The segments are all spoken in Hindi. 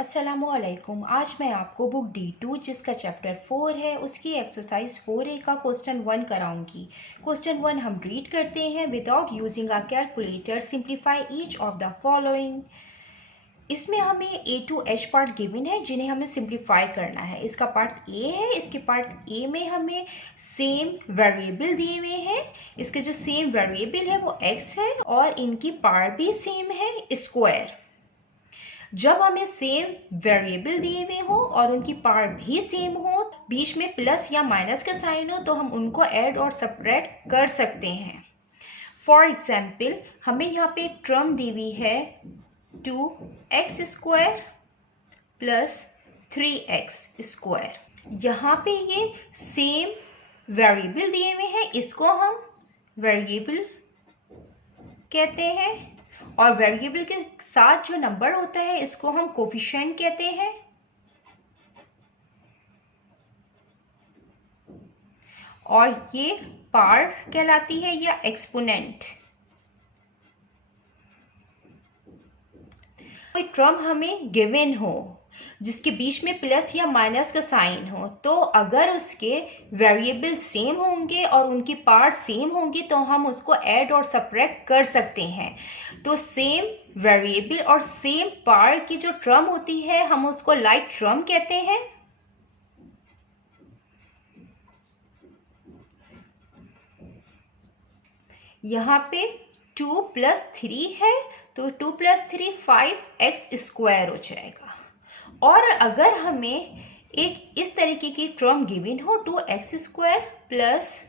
अस्सलामुअलैकुम। आज मैं आपको बुक D2 जिसका चैप्टर 4 है उसकी एक्सरसाइज 4A का क्वेश्चन 1 कराऊंगी। क्वेश्चन 1 हम रीड करते हैं। Without using a calculator simplify each of the following. इसमें हमें A to H part given है जिन्हें हमें सिंप्लीफाई करना है। इसका पार्ट A है। इसके पार्ट A में हमें सेम वेरिएबल दिए हुए हैं। इसके जो सेम वेरिएबल है वो x है और इनकी पार्ट भी सेम है स्क्वायर। जब हमें सेम वेरिएबल दिए हुए हो और उनकी पार्ट भी सेम हो, बीच में प्लस या माइनस का साइन हो, तो हम उनको ऐड और सब्ट्रैक्ट कर सकते हैं। फॉर एग्जाम्पल हमें यहाँ पे एक टर्म दी हुई है 2x² प्लस 3x स्क्वायर। यहाँ पे ये सेम वेरिएबल दिए हुए हैं, इसको हम वेरिएबल कहते हैं और वेरिएबल के साथ जो नंबर होता है इसको हम कोफिशिएंट कहते हैं। और ये पार्ट कहलाती है या एक्सपोनेंट। कोई टर्म हमें गिवन हो जिसके बीच में प्लस या माइनस का साइन हो, तो अगर उसके वेरिएबल सेम होंगे और उनकी पार्ट सेम होंगी तो हम उसको ऐड और सब्ट्रैक्ट कर सकते हैं। तो सेम वेरिएबल और सेम पार्ट की जो टर्म होती है हम उसको लाइक टर्म कहते हैं। यहाँ पे 2 + 3 है तो 2 + 3 5x² हो जाएगा। और अगर हमें एक इस तरीके की टर्म गिवन हो 2x² प्लस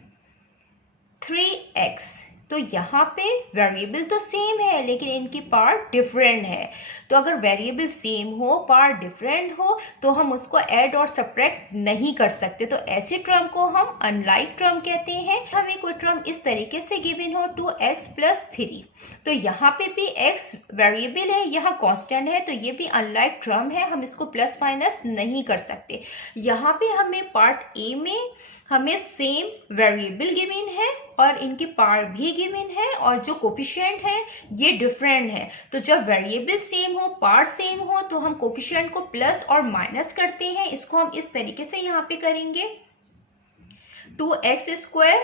3x, तो यहाँ पे वेरिएबल तो सेम है लेकिन इनकी पार्ट डिफरेंट है। तो अगर वेरिएबल सेम हो पार्ट डिफरेंट हो तो हम उसको ऐड और सब्ट्रैक्ट नहीं कर सकते। तो ऐसी टर्म को हम अनलाइक टर्म कहते हैं। हमें कोई टर्म इस तरीके से गिवन हो 2x + 3, तो यहाँ पे भी x वेरिएबल है, यहाँ कांस्टेंट है, तो ये भी अनलाइक टर्म है, हम इसको प्लस माइनस नहीं कर सकते। यहाँ पे हमें पार्ट ए में हमें सेम वेरिएबल गिवन है और इनकी पार्ट भी गिवन है और जो कोफिशिएंट है ये डिफरेंट है। तो जब वेरिएबल सेम हो पार्ट सेम हो तो हम कोफिशिएंट को प्लस और माइनस करते हैं। इसको हम इस तरीके से यहाँ पे करेंगे 2x²।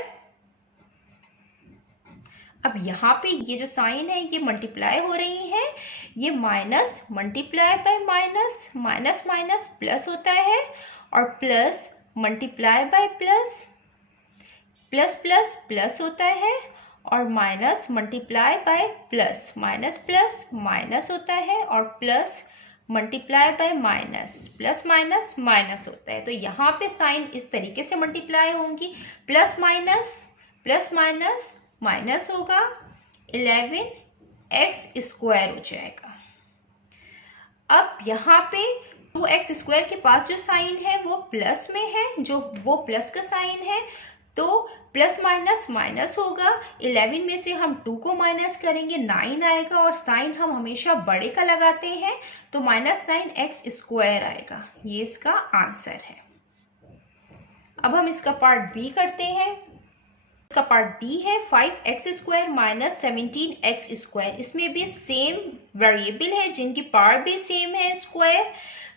अब यहाँ पे ये जो साइन है ये मल्टीप्लाई हो रही है, ये minus multiply by minus, minus minus plus होता है और plus multiply by plus, plus plus plus होता है और minus multiply by plus, minus plus minus होता है और plus multiply by minus, plus minus minus होता है। तो यहाँ पे साइन इस तरीके से मल्टीप्लाई होंगी, प्लस माइनस माइनस होगा, 11x² हो जाएगा। अब यहाँ पे 2x² के पास जो साइन है वो प्लस में है, जो वो प्लस का साइन है, तो प्लस माइनस माइनस होगा। 11 में से हम 2 को माइनस करेंगे 9 आएगा और साइन हम हमेशा बड़े का लगाते हैं, तो -9x² आएगा। ये इसका आंसर है। अब हम इसका पार्ट बी करते हैं। इसका पार्ट बी है 5x² - 17x²। इसमें भी सेम वेरिएबल है जिनकी पार्ट भी सेम है स्क्वायर।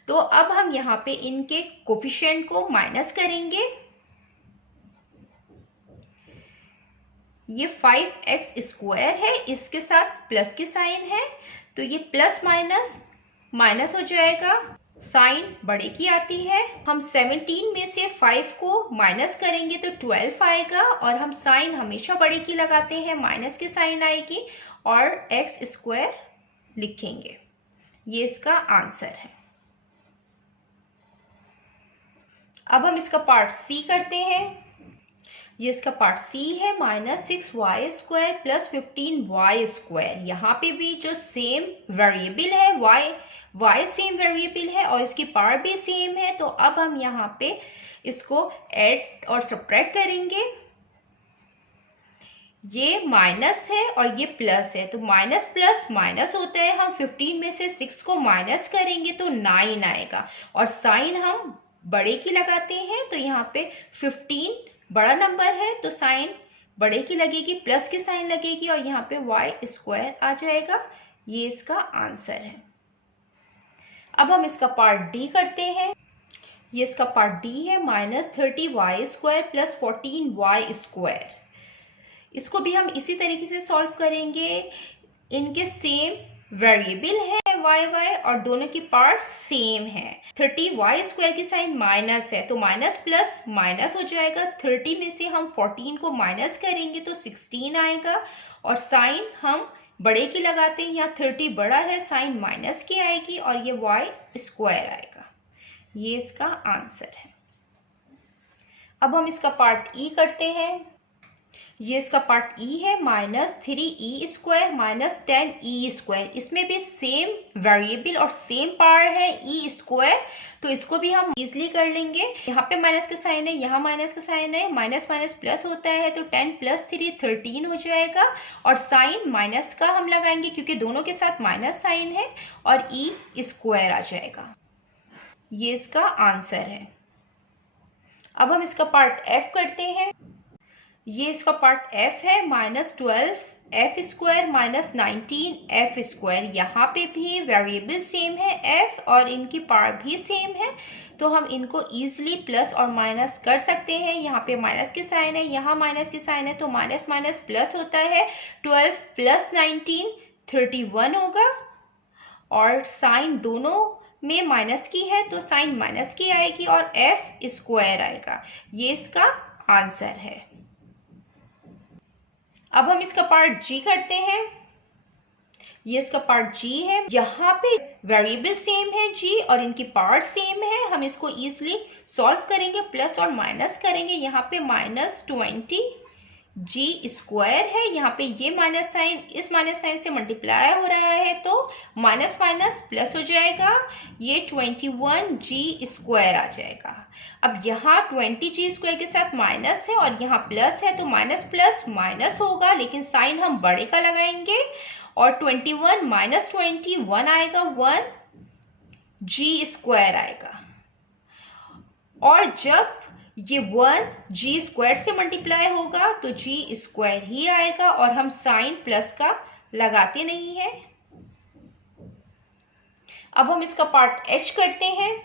तो अब हम यहाँ पे इनके कोफिशिएंट को माइनस करेंगे। ये 5x² है, इसके साथ प्लस के साइन है, तो ये प्लस माइनस माइनस हो जाएगा, साइन बड़े की आती है। हम 17 में से 5 को माइनस करेंगे तो 12 आएगा और हम साइन हमेशा बड़े की लगाते हैं, माइनस की साइन आएगी और x² लिखेंगे। ये इसका आंसर है। अब हम इसका पार्ट सी करते हैं। ये इसका पार्ट सी है -6y² प्लस 15y²। यहाँ पे भी जो सेम वेरिएबल है y सेम वेरिएबल है और इसकी पार्ट भी सेम है, तो अब हम यहाँ पे इसको ऐड और सब्ट्रैक्ट करेंगे। ये माइनस है और ये प्लस है, तो माइनस प्लस माइनस होता है। हम 15 में से 6 को माइनस करेंगे तो 9 आएगा और साइन हम बड़े की लगाते हैं, तो यहाँ पे 15 बड़ा नंबर है तो साइन बड़े की लगेगी, प्लस की साइन लगेगी और यहाँ पे y² आ जाएगा। ये इसका आंसर है। अब हम इसका पार्ट डी करते हैं। ये इसका पार्ट डी है, -30y² + 14y²। इसको भी हम इसी तरीके से सॉल्व करेंगे। इनके सेम वेरिएबल है y और दोनों की पार्ट सेम है। 30y² की साइन माइनस है तो माइनस प्लस माइनस हो जाएगा। 30 में से हम 14 को माइनस करेंगे तो 16 आएगा और साइन हम बड़े की लगाते हैं। यहाँ 30 बड़ा है, साइन माइनस की आएगी और ये y² आएगा। ये इसका आंसर है। अब हम इसका पार्ट ई करते हैं। ये इसका पार्ट ई है, -3e² - 10e²। इसमें भी सेम वेरिएबल और सेम पार्ट है e², तो इसको भी हम इजीली कर लेंगे। यहाँ पे माइनस का साइन है, यहाँ माइनस का साइन है, माइनस माइनस प्लस होता है तो 10 + 3 13 हो जाएगा और साइन माइनस का हम लगाएंगे क्योंकि दोनों के साथ माइनस साइन है और e² आ जाएगा। ये इसका आंसर है। अब हम इसका पार्ट एफ करते हैं। ये इसका पार्ट एफ है, -12f² - 19f²। यहाँ पे भी वेरिएबल सेम है f और इनकी पार्ट भी सेम है, तो हम इनको इजीली प्लस और माइनस कर सकते हैं। यहाँ पे माइनस की साइन है, यहाँ माइनस की साइन है तो माइनस माइनस प्लस होता है। 12 + 19 31 होगा और साइन दोनों में माइनस की है तो साइन माइनस की आएगी और f² आएगा। ये इसका आंसर है। अब हम इसका पार्ट जी करते हैं। ये इसका पार्ट जी है, यहाँ पे वेरिएबल सेम है जी और इनकी पार्ट सेम है। हम इसको इजीली सॉल्व करेंगे, प्लस और माइनस करेंगे। यहाँ पे -20g² है, यहाँ पे ये माइनस साइन इस माइनस साइन से मल्टीप्लाई हो रहा है तो माइनस माइनस प्लस हो जाएगा। ये 21g² आ जाएगा। अब यहाँ 20g² के साथ माइनस है और यहाँ प्लस है तो माइनस प्लस माइनस होगा, लेकिन साइन हम बड़े का लगाएंगे और 21 - 20 1 आएगा, 1g² आएगा। और जब ये 1g² से मल्टीप्लाई होगा तो g² ही आएगा और हम साइन प्लस का लगाते नहीं हैं। अब हम इसका पार्ट h करते हैं।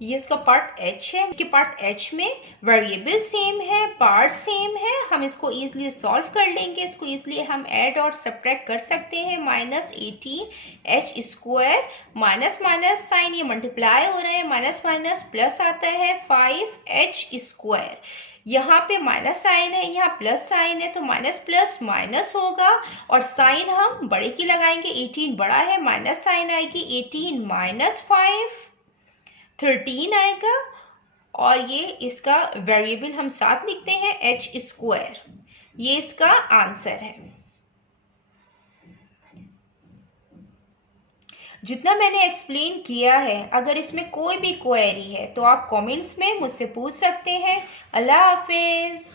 ये इसका पार्ट h है, इसके पार्ट h में वेरिएबल सेम है, पार्ट सेम है। हम इसको इजीली सॉल्व कर लेंगे। इसको इजीली हम ऐड और सब्ट्रैक्ट कर सकते हैं। -18h² माइनस माइनस साइन ये मल्टीप्लाई हो रहे हैं, माइनस माइनस प्लस आता है 5h²। यहाँ पे माइनस साइन है, यहाँ प्लस साइन है तो माइनस प्लस माइनस होगा और साइन हम बड़े की लगाएंगे। 18 बड़ा है, माइनस साइन आएगी, 18 - 5 13 आएगा और ये इसका वेरिएबल हम साथ लिखते हैं h²। ये इसका आंसर है। जितना मैंने एक्सप्लेन किया है, अगर इसमें कोई भी क्वेरी है तो आप कमेंट्स में मुझसे पूछ सकते हैं। अल्लाह हाफिज।